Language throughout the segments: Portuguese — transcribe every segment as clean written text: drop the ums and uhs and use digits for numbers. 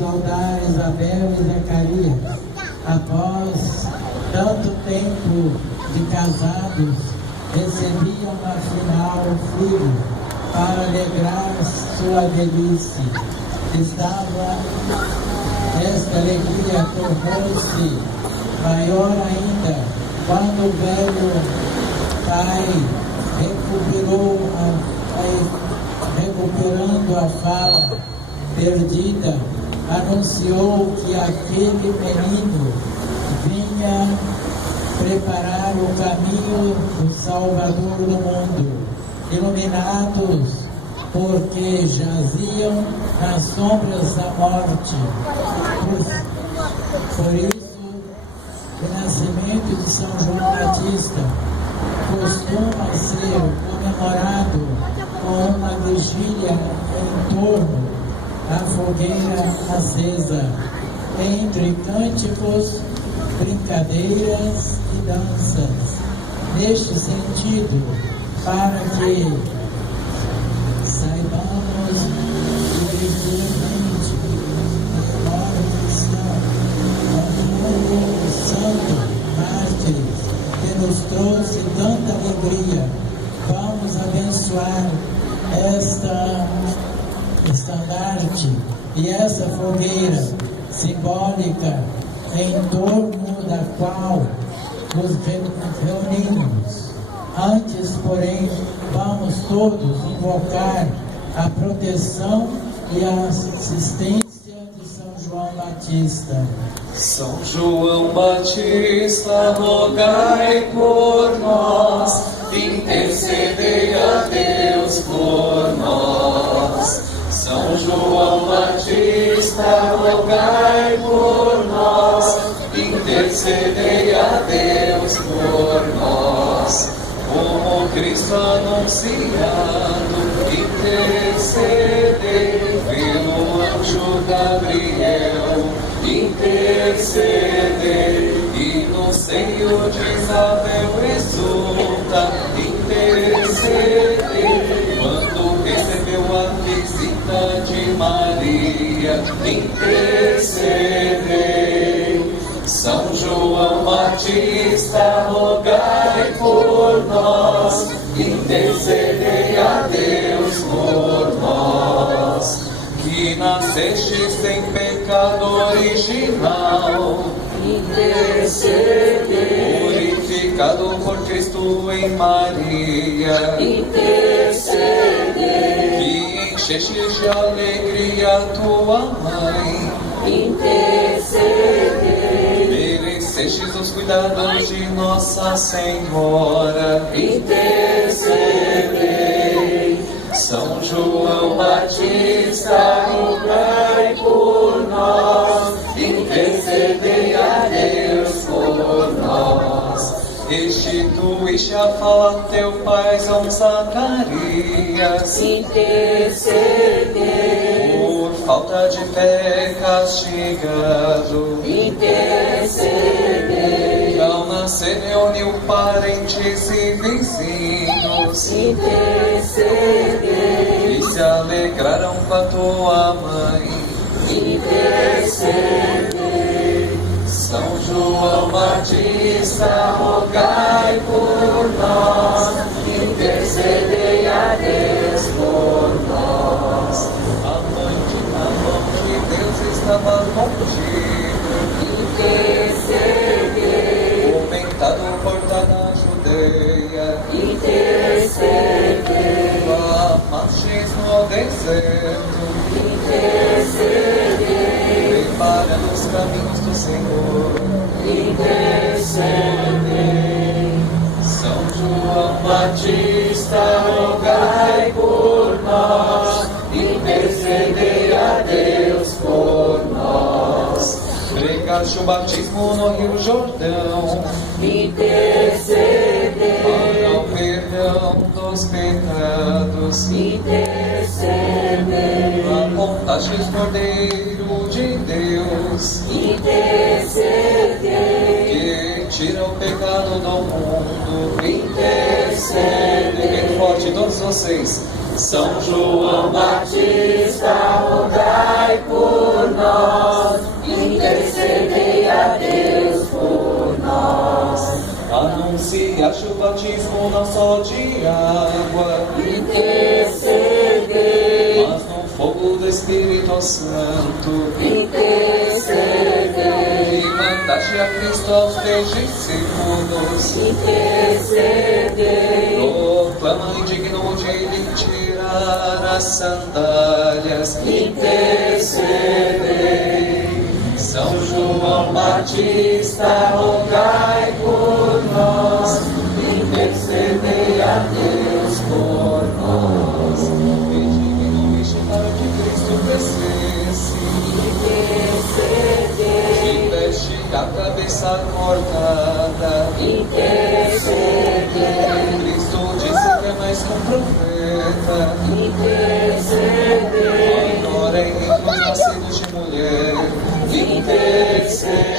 saudar Isabel e Zacarias. Após tanto tempo de casados, recebiam afinal o filho para alegrar sua velhice. Esta alegria tornou-se maior ainda quando o velho pai recuperando a fala perdida, anunciou que aquele menino vinha preparar o caminho do Salvador do mundo, iluminados porque jaziam nas sombras da morte. Por isso, o nascimento de São João Batista costuma ser comemorado com uma vigília em torno à fogueira acesa, entre cânticos, brincadeiras e danças. Neste sentido, para que saibamos diretamente a memória cristã, nós santo mártir que nos trouxe tanta alegria, vamos abençoar esta estandarte e essa fogueira simbólica em torno da qual nos reunimos. Antes, porém, vamos todos invocar a proteção e a assistência de São João Batista. São João Batista, rogai por nós, intercedei a Deus por nós. São João Batista, rogai por nós, intercedei a Deus por nós. Como Cristo anunciado, intercedei pelo anjo Gabriel, intercedei, e no seio de Isabel exulta, intercedei, quando recebeu a visita de Maria, intercedei. São João Batista, rogai por nós, intercedei a Deus por nós. Que nasceste sem pecado original, intercedei. Purificado por Cristo em Maria, intercedei. Que encheste de alegria tua mãe, intercedei. Merecestes os cuidados de Nossa Senhora, intercedei. São João Batista, rogai por nós, intercedei a Deus por nós. Restituíste a fala teu pai São Zacarias, intercedei. Por falta de fé castigado, intercedei. Que ao nascer reuniu parentes e vizinhos, intercedei. E se alegraram com a tua mãe, intercedei. São João Batista, rogai por nós, intercedei a Deus por nós. A mão de Deus estava contigo, intercedei. Comentado por toda a Judeia, intercedei. Amastes no deserto, intercedei. Preparando os caminhos do Senhor, intercedei. São João Batista, rogai por nós, intercedei a Deus por nós. Pregaste o batismo no Rio Jordão, intercedei. Para o perdão dos pecados, intercedei. Apontastes Cordeiro de Deus, intercedei. Que tira o pecado do mundo, intercedei. Bem forte todos vocês. São João Batista, rogai por nós. batismo não só de água, intercedei, mas no fogo do Espírito Santo, intercedei, e mandaste a Cristo aos teus discípulos, intercedei, proclama indigno de lhe tirar as sandálias, intercedei. São João Batista, rogai por nós, Intercedei a Deus por nós. indigno me para que Cristo crescesse, Intercedei, tiveste a cabeça cortada, intercedei, Cristo disse que é mais que um profeta, intercedei, agora em filhos nascidos de mulher, intercedei.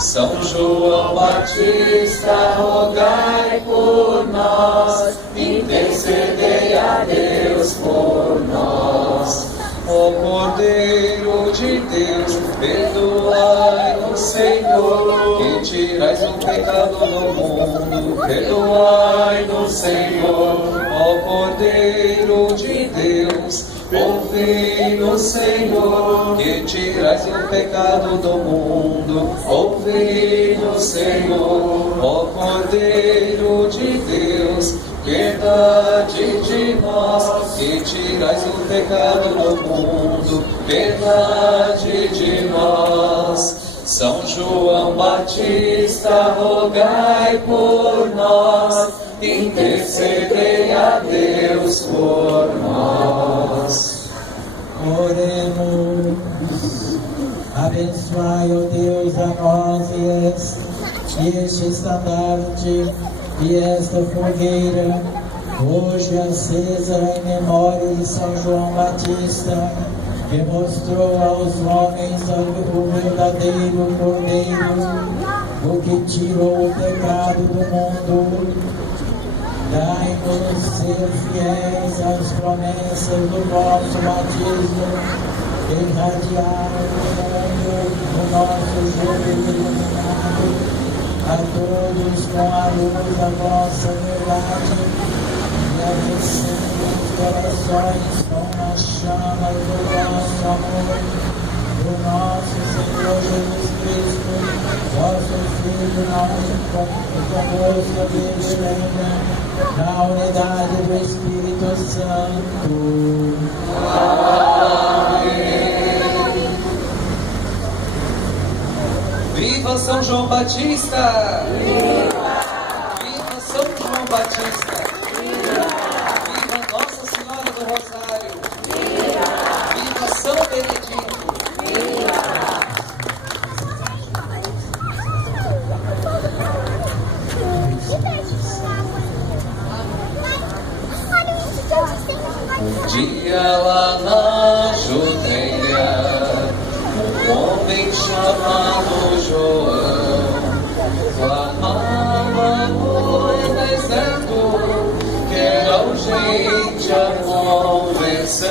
São João Batista, Rogai por nós, intercedei a Deus por nós. ó Cordeiro de Deus, perdoai-nos, Senhor, que tirais o pecado do mundo, perdoai-nos, Senhor, ó Cordeiro de Deus, ouvi-nos, Senhor, que tirais o pecado do mundo, ouvi-nos, Senhor, ó Cordeiro de Deus, piedade de nós, que tirais o pecado do mundo, piedade de nós. São João Batista, rogai por nós, intercedei a Deus por nós. Oremos. Abençoai, ó Deus, a nós e este estandarte e esta fogueira, hoje acesa em memória de São João Batista, que mostrou aos homens o verdadeiro Cordeiro, o que tirou o pecado do mundo. Dai-nos ser fiéis às promessas do vosso batismo, irradiar o nosso júbilo iluminado a todos com a luz da vossa verdade, e aquecendo os corações com a chama do vosso amor, do nosso Senhor Jesus Cristo, vosso Filho, nosso convosco, a Virgem Maria, na unidade do Espírito Santo. Viva São João Batista! Viva São João Batista! Viva Nossa Senhora do Rosário! Viva São Benedito! Dia lá na Judeia, um homem chamado João clamava no deserto, que era urgente a conversão.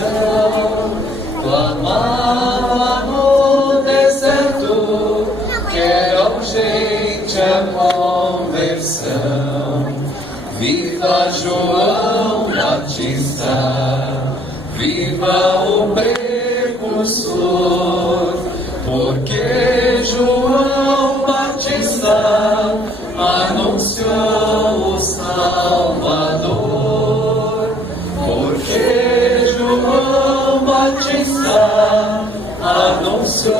Clamava no deserto, que era urgente a conversão. Viva João Batista, viva o precursor, porque João Batista anunciou o Salvador. Porque João Batista anunciou